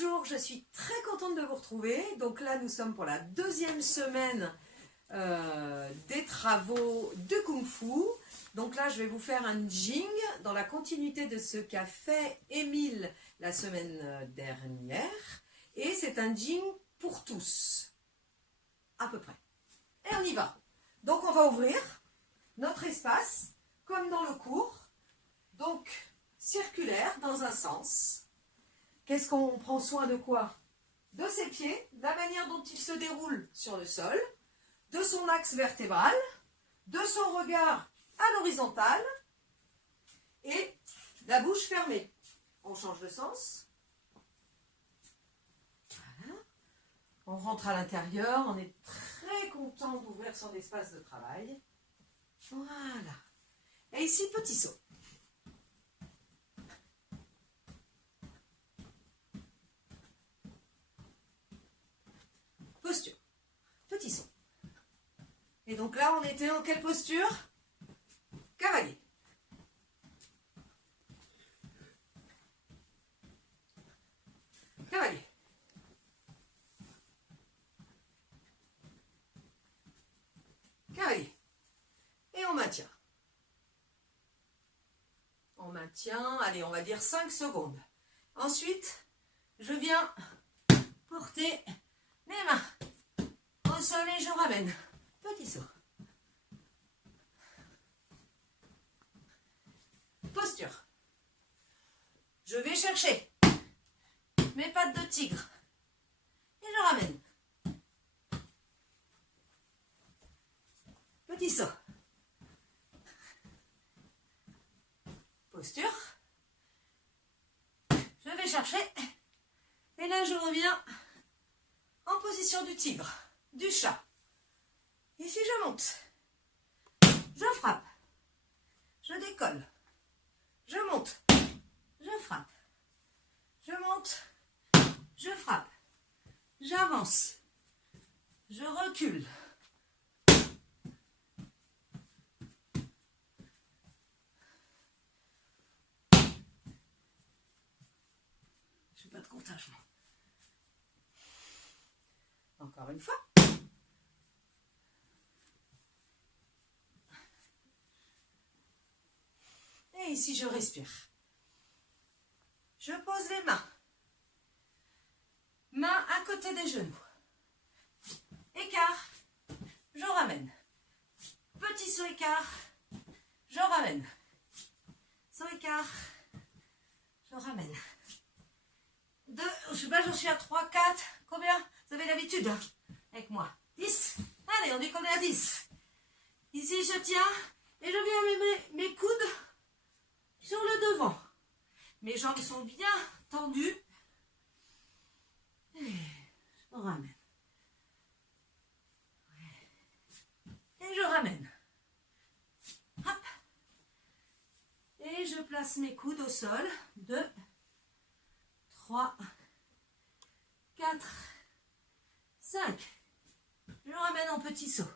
Bonjour, je suis très contente de vous retrouver. Donc là, nous sommes pour la deuxième semaine des travaux de Kung Fu. Donc là, je vais vous faire un jing dans la continuité de ce qu'a fait Émile la semaine dernière. Et c'est un jing pour tous, à peu près. Et on y va. Donc on va ouvrir notre espace, comme dans le cours. Donc, circulaire dans un sens. Qu'est-ce qu'on prend soin de quoi? De ses pieds, de la manière dont il se déroule sur le sol, de son axe vertébral, de son regard à l'horizontale et la bouche fermée. On change de sens. Voilà. On rentre à l'intérieur, on est très content d'ouvrir son espace de travail. Voilà. Et ici, petit saut. Posture. Petit saut. Et donc là, on était en quelle posture? Cavalier. Cavalier. Cavalier. Et on maintient. On maintient, allez, on va dire 5 secondes. Ensuite, je viens porter mes mains au sol et je ramène. Petit saut. Posture. Je vais chercher mes pattes de tigre et je ramène. Petit saut. Posture. Je vais chercher et là je reviens en position du tigre, du chat. Ici je monte, je frappe, je décolle, je monte, je frappe, je monte, je frappe, j'avance, je recule. Je fais pas de comptage, moi. Encore une fois. Et ici, je respire. Je pose les mains. Mains à côté des genoux. Écart. Je ramène. Petit saut écart. Je ramène. Saut écart. Je ramène. 2, je sais pas, j'en suis à 3, 4. Combien? Vous avez l'habitude hein, avec moi. 10. Allez, on dit qu'on est à 10. Ici, je tiens et je viens mettre mes coudes sur le devant. Mes jambes sont bien tendues. Et je ramène. Et je ramène. Hop. Et je place mes coudes au sol. 2, 3, 4, 5. Je ramène en petit saut.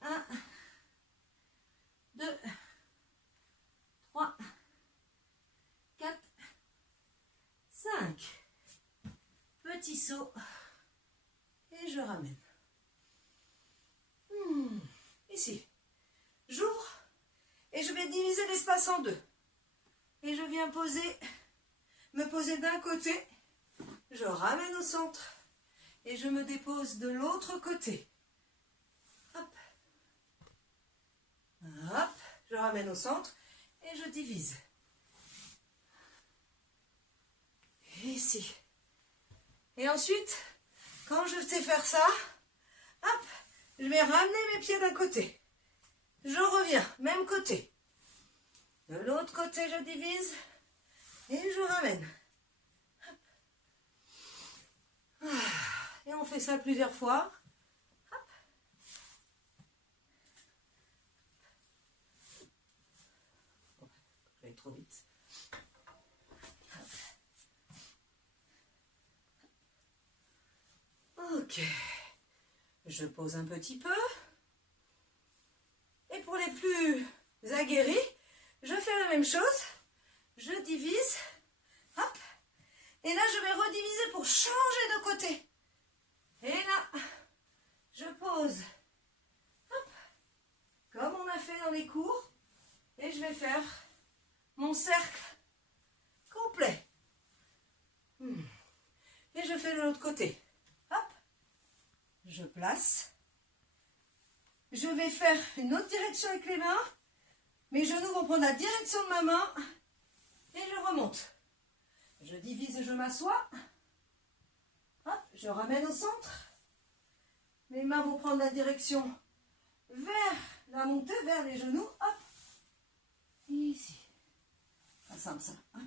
1, 2, 3, 4, 5. Petit saut. Et je ramène. Ici. J'ouvre et je vais diviser l'espace en deux. Et je viens me poser d'un côté. Je ramène au centre. Et je me dépose de l'autre côté. Hop. Hop. Je ramène au centre. Et je divise. Et ici. Et ensuite, quand je sais faire ça, hop, je vais ramener mes pieds d'un côté. Je reviens, même côté. De l'autre côté, je divise. Et je ramène. Hop. Et on fait ça plusieurs fois. Hop. Oh, je vais aller trop vite. Ok. Je pose un petit peu. Et pour les plus aguerris, je fais la même chose. Je divise. Hop. Et là, je vais rediviser pour changer de côté. Et là, je pose. Hop, comme on a fait dans les cours. Et je vais faire mon cercle complet. Et je fais de l'autre côté. Hop, je place. Je vais faire une autre direction avec les mains. Mes genoux vont prendre la direction de ma main. Et je remonte. Je divise et je m'assois. Hop, je ramène au centre. Mes mains vont prendre la direction vers la montée, vers les genoux. Hop. Ici. Pas simple ça. Hop.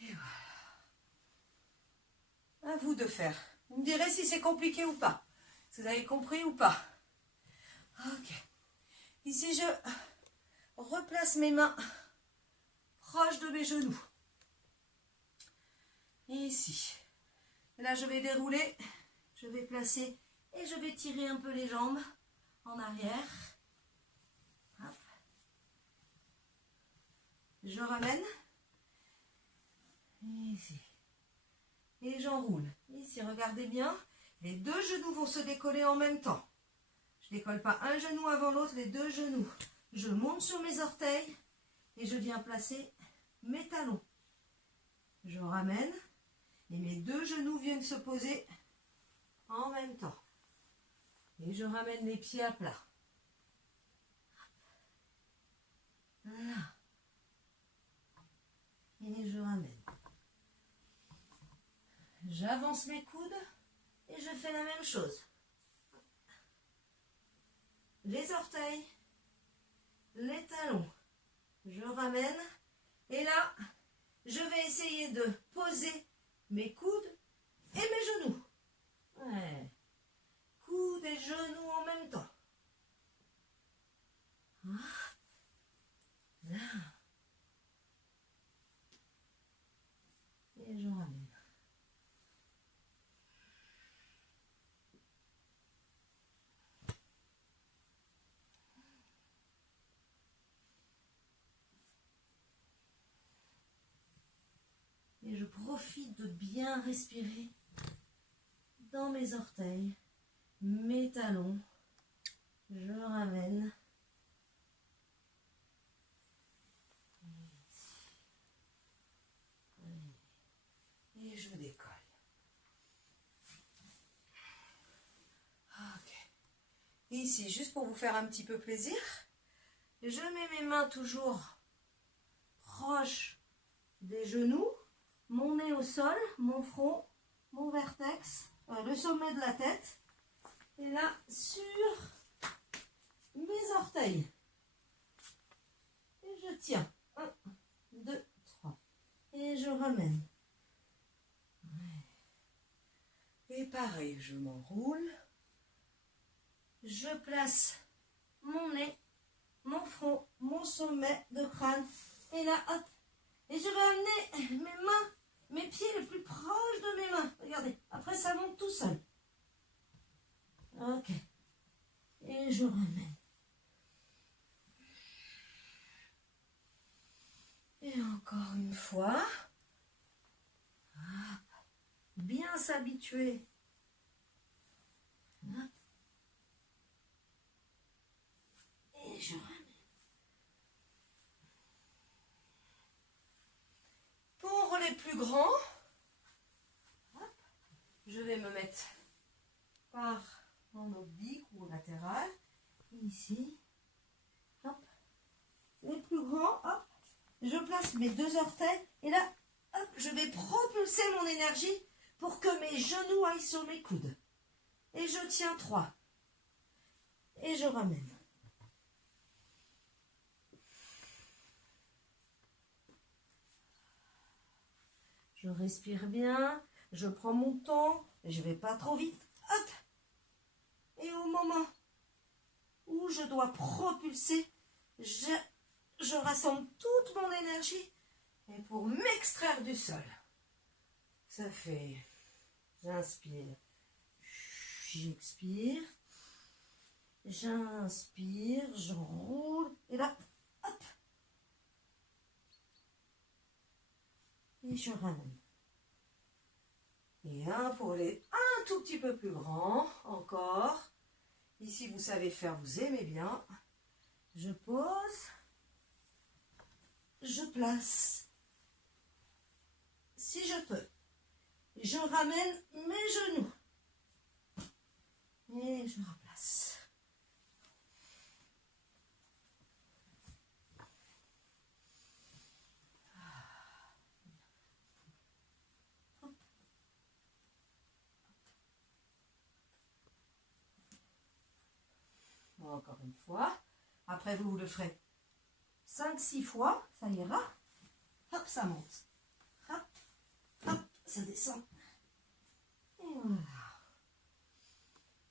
Et voilà. À vous de faire. Vous me direz si c'est compliqué ou pas. Si vous avez compris ou pas. Ok. Ici, je replace mes mains proches de mes genoux. Ici. Là, je vais dérouler. Je vais placer et je vais tirer un peu les jambes en arrière. Hop. Je ramène. Ici. Et j'enroule. Ici, regardez bien. Les deux genoux vont se décoller en même temps. Je ne décolle pas un genou avant l'autre, les deux genoux. Je monte sur mes orteils et je viens placer mes talons. Je ramène et mes deux genoux viennent se poser en même temps. Et je ramène les pieds à plat. Là. Et je ramène. J'avance mes coudes et je fais la même chose. Les orteils, les talons. Je ramène et là, je vais essayer de poser mes coudes et mes genoux. Ouais. Coudes et genoux en même temps. Là. Et je ramène. Et je profite de bien respirer dans mes orteils, mes talons. Je ramène. Et je décolle. Ok. Ici, juste pour vous faire un petit peu plaisir, je mets mes mains toujours proches des genoux, mon nez au sol, mon front, mon vertex, le sommet de la tête. Et là, sur mes orteils. Et je tiens. 1, 2, 3. Et je ramène. Et pareil, je m'enroule. Je place mon nez, mon front, mon sommet de crâne. Et là, hop. Et je vais amener mes mains, mes pieds les plus proches de mes mains. Regardez, après ça monte tout seul. Ok. Et je ramène. Et encore une fois. Hop. Bien s'habituer. Hop. Et je ramène. Pour les plus grands, hop, je vais me mettre par mon oblique ou latéral, ici, hop. Les plus grands, hop, je place mes deux orteils et là, hop, je vais propulser mon énergie pour que mes genoux aillent sur mes coudes. Et je tiens 3. Et je ramène. Je respire bien, je prends mon temps, je ne vais pas trop vite. Hop. Et au moment où je dois propulser, je rassemble toute mon énergie et pour m'extraire du sol. Ça fait, j'inspire, j'expire, j'inspire, j'enroule et là, hop. et je ramène. Et un pour les un tout petit peu plus grand, encore. Ici, vous savez faire, vous aimez bien. Je pose, je place. Si je peux, je ramène mes genoux. Et je replace. Encore une fois. Après, vous le ferez 5-6 fois. Ça ira. Hop, ça monte. Hop, hop, ça descend. Et voilà.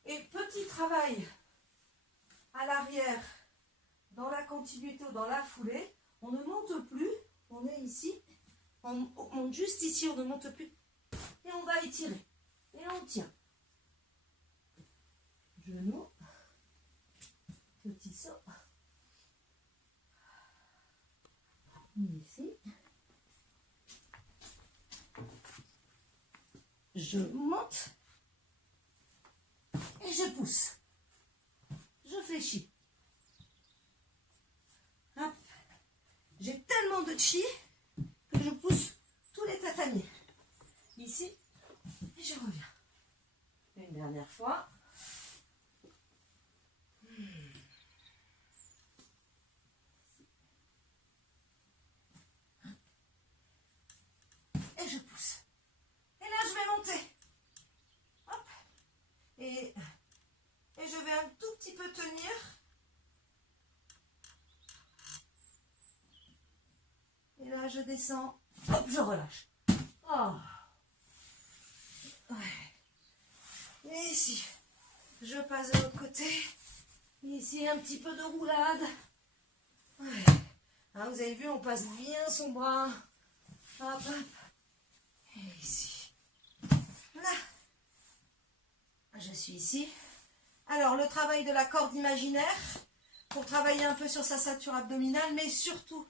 Et petit travail à l'arrière, dans la continuité ou dans la foulée. On ne monte plus. On est ici. On monte juste ici. On ne monte plus. Et on va étirer. Et on tient. Genou. Petit saut. Ici. Je monte. Et je pousse. Je fléchis. Hop. J'ai tellement de chi que je pousse tous les tatamis. Ici. Et je reviens. Une dernière fois. Et je pousse. Et là, je vais monter. Hop. Et je vais un tout petit peu tenir. Et là, je descends. Hop, je relâche. Oh. Ouais. Et ici, je passe de l'autre côté. Ici, un petit peu de roulade. Ouais. Hein, vous avez vu, on passe bien son bras. Hop, hop. Et ici. Là. Je suis ici. Alors, le travail de la corde imaginaire, pour travailler un peu sur sa ceinture abdominale, mais surtout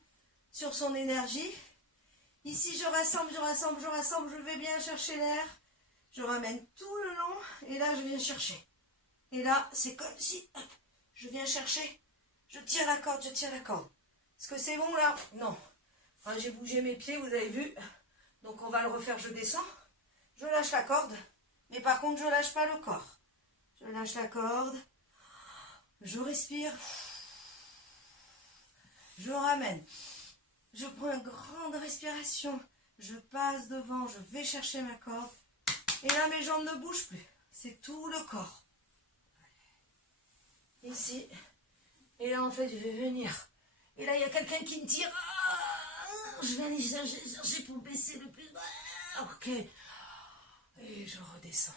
sur son énergie. Ici, je rassemble, je rassemble, je rassemble, je vais bien chercher l'air. Je ramène tout le long, et là, je viens chercher. Et là, c'est comme si je viens chercher, je tire la corde, je tire la corde. Est-ce que c'est bon, là? Non. Enfin, j'ai bougé mes pieds, vous avez vu. Donc, on va le refaire, je descends. Je lâche la corde, mais par contre, je lâche pas le corps. Je lâche la corde, je respire, je ramène, je prends une grande respiration, je passe devant, je vais chercher ma corde, et là mes jambes ne bougent plus, c'est tout le corps. Ici, et là en fait je vais venir, et là il y a quelqu'un qui me tire, je vais aller chercher pour baisser le plus, ok, et je redescends.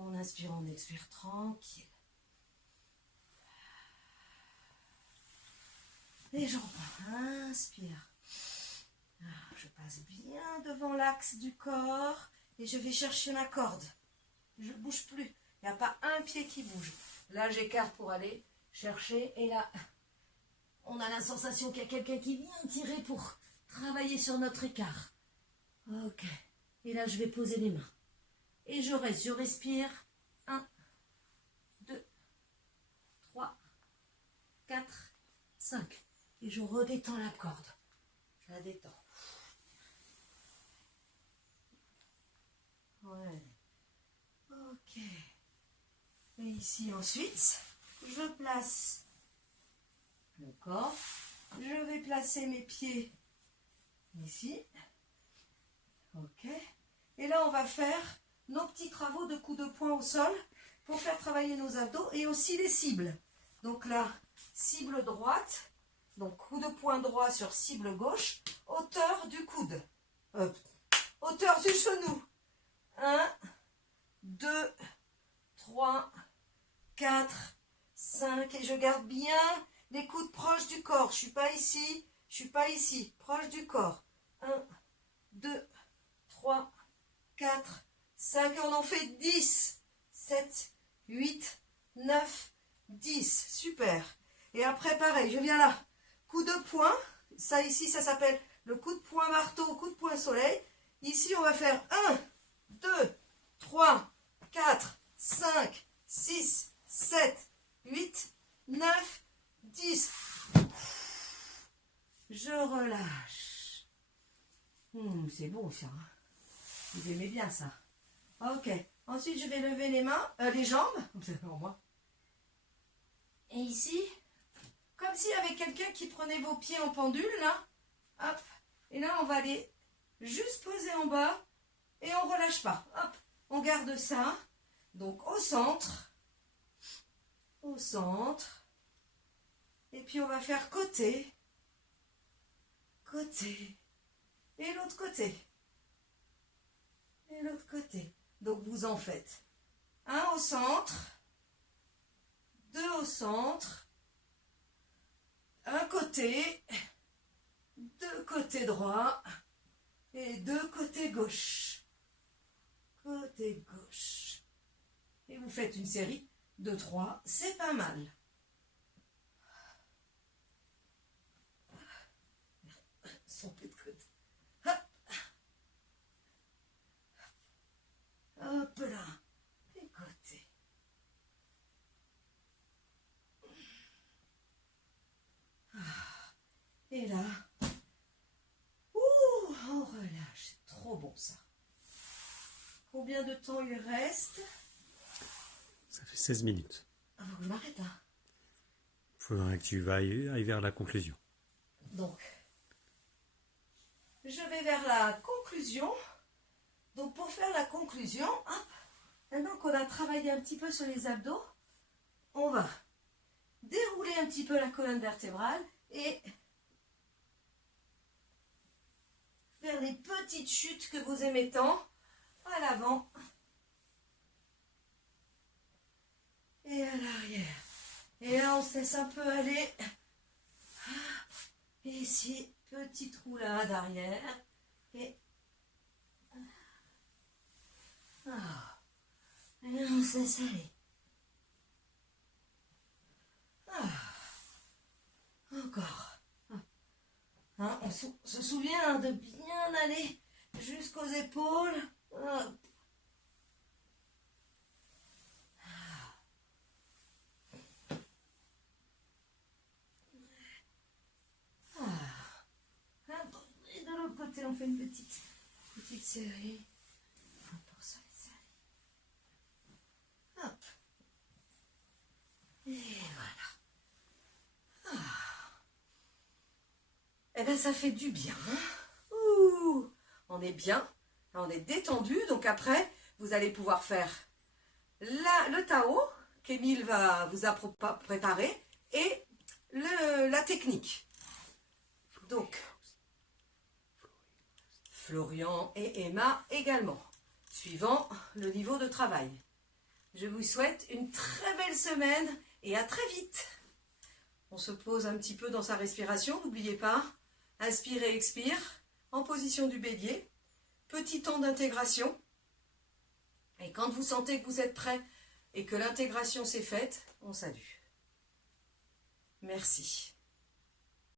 On inspire, on expire tranquille. Et je reprends. Inspire. Je passe bien devant l'axe du corps et je vais chercher ma corde. Je ne bouge plus. Il n'y a pas un pied qui bouge. Là, j'écarte pour aller chercher. Et là, on a la sensation qu'il y a quelqu'un qui vient tirer pour travailler sur notre écart. Ok. Et là, je vais poser les mains. Et je reste, je respire. 1, 2, 3, 4, 5. Et je redétends la corde. Je la détends. Ouais. Ok. Et ici, ensuite, je place le corps. Je vais placer mes pieds ici. Ok. Et là, on va faire nos petits travaux de coups de poing au sol pour faire travailler nos abdos et aussi les cibles. Donc là, cible droite, donc coup de poing droit sur cible gauche, hauteur du coude, hauteur du genou. 1, 2, 3, 4, 5 et je garde bien les coudes proches du corps. Je ne suis pas ici, je ne suis pas ici, proche du corps. 1, 2, 3, 4, 5 et on en fait 10, 7, 8, 9, 10. Super. Et après, pareil, je viens là. Coup de poing. Ça ici, ça s'appelle le coup de poing marteau, coup de poing soleil. Ici, on va faire 1, 2, 3, 4, 5, 6, 7, 8, 9, 10. Je relâche. C'est bon ça. Vous aimez bien ça. Ok. Ensuite, je vais lever les mains, les jambes. C'est pour moi. Et ici, comme s'il y avait quelqu'un qui prenait vos pieds en pendule, là. Hop. Et là, on va les juste poser en bas et on ne relâche pas. Hop. On garde ça. Donc, au centre. Au centre. Et puis, on va faire côté. Côté. Et l'autre côté. Et l'autre côté. Donc, vous en faites un au centre. Deux au centre. Un côté. Deux côtés droit. Et deux côtés gauche. Côté gauche. Et vous faites une série de 3. C'est pas mal. Son peu de côté. Hop. Hop là. Et côté. Et là. On relâche. C'est trop bon ça. Combien de temps il reste? Ça fait 16 minutes. Ah, faut que je m'arrête là. Il faudrait que tu ailles arriver vers la conclusion. Donc, je vais vers la conclusion. Donc, pour faire la conclusion, hop, maintenant qu'on a travaillé un petit peu sur les abdos, on va dérouler un petit peu la colonne vertébrale et faire les petites chutes que vous aimez tant à l'avant et à l'arrière. Et là, on se laisse un peu aller. Et ici, petite roulade arrière. Et et là, on se laisse aller. Encore. Hein, on se souvient de bien aller jusqu'aux épaules. Hop. Et de l'autre côté, on fait une petite série. Pour se laisser aller. Hop. Et voilà. Eh bien, ça fait du bien. Hein. Ouh, on est bien. On est détendu. Donc après, vous allez pouvoir faire le Tao qu'Émile va vous préparer et la technique. Donc, Florian et Emma également, suivant le niveau de travail. Je vous souhaite une très belle semaine et à très vite. On se pose un petit peu dans sa respiration, n'oubliez pas. Inspire et expire, en position du bélier. Petit temps d'intégration. Et quand vous sentez que vous êtes prêt et que l'intégration s'est faite, on salue. Merci.